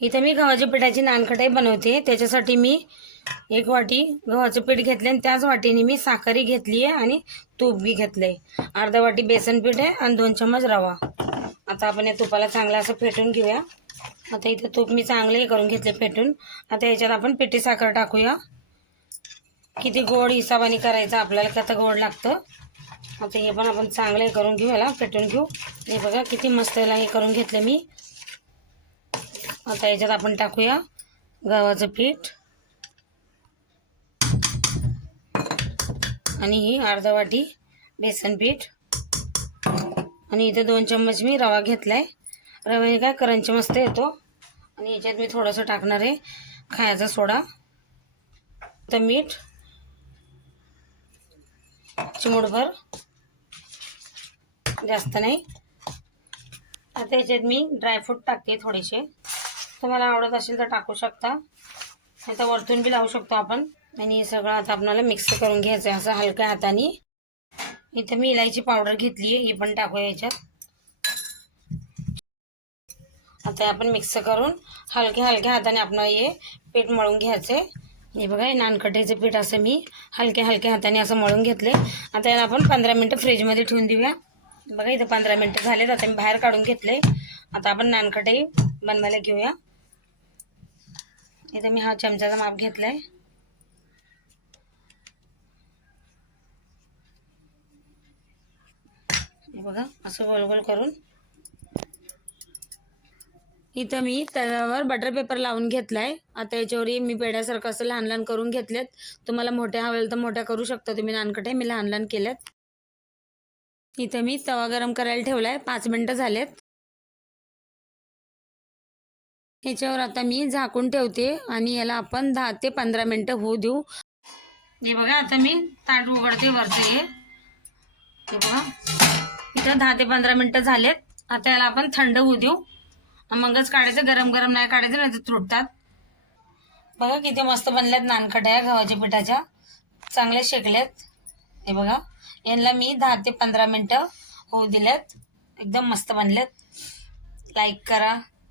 इथं मी गव्हाच्या पिठाची नानखटाई बनवते. त्याच्यासाठी मी एक वाटी गव्हाचं पीठ घेतलं आणि त्याच वाटीने मी साखरही घेतली आहे आणि तूप बी घेतलं आहे अर्धा वाटी बेसन पीठ आहे आणि दोन चम्मच रवा. आता आपण या तुपाला चांगलं असं फेटून घेऊया. आता इथं तूप मी चांगले करून घेतले फेटून. आता याच्यात आपण पिठी साखर टाकूया. किती गोड हिसाबाने करायचं आपल्याला कसं गोड लागतं. आता हे पण आपण चांगले करून घेऊ याला फेटून घेऊ. हे बघा किती मस्त याला हे करून घेतलं मी. आता याच्यात आपण टाकूया गव्हाचं पीठ. आणि ही अर्धा वाटी बेसन पीठ. आणि इथे दोन चम्मच मी रवा घेतला आहे रव्याने काय करंच मस्त येतो. आणि याच्यात मी थोडंसं टाकणार आहे खायचा सोडा. तर मीठ. चिमूटभर. जास्त नाही. आता याच्यात मी ड्रायफ्रूट टाकते थोडेसे. तुम्हाला आवडत असेल तर टाकू शकता. नाही तर वरतून बी लावू शकतो आपण. आणि हे सगळं आता आपल्याला मिक्स करून घ्यायचं आहे असं हलक्या हाताने. इथे मी इलायची पावडर घेतली आहे ही पण टाकूया याच्यात. आता आपण मिक्स करून हलक्या हलक्या हाताने आपण हे पीठ मळून घ्यायचं आहे हे बघा हे नानकटेचं पीठ असं मी हलक्या हलक्या हाताने असं मळून घेतले आता याला आपण पंधरा मिनटं फ्रीजमध्ये ठेवून देऊया. बघा इथं पंधरा मिनटं झालेत. आता मी बाहेर काढून घेतले आता आपण नानकटाई बनवायला घेऊया. इथं मी हा चमचाचा माप घेतला आहे बघा असं गोल गोल करून. इथं मी त्यावर बटर पेपर लावून घेतलाय. आता याच्यावर मी पेढ्यासारखं असं लहान लहान करून घेतलेत. तुम्हाला मोठ्या हवेल तर मोठ्या करू शकता तुम्ही नानकटे मी लहान लहान केल्यात इथं मी तवा गरम करायला ठेवलाय. पाच मिनटं झालेत. ह्याच्यावर आता मी झाकून ठेवते आणि याला आपण दहा ते पंधरा मिनटं होऊ देऊ. हे बघा आता मी ताट उघडते वरचे हे बघा. इथं दहा ते पंधरा मिनटं झालेत. आता याला आपण थंड होऊ देऊ. मगच काढायचं गरम गरम नाही काढायचं नाही तर तुटतात. बघा किती मस्त बनल्यात नानखट्या गव्हाच्या पिठाच्या. चांगले शेकल्यात हे बघा. यांना मी दहा ते पंधरा मिनटं होऊ दिल्यात एकदम मस्त बनल्यात लाईक करा.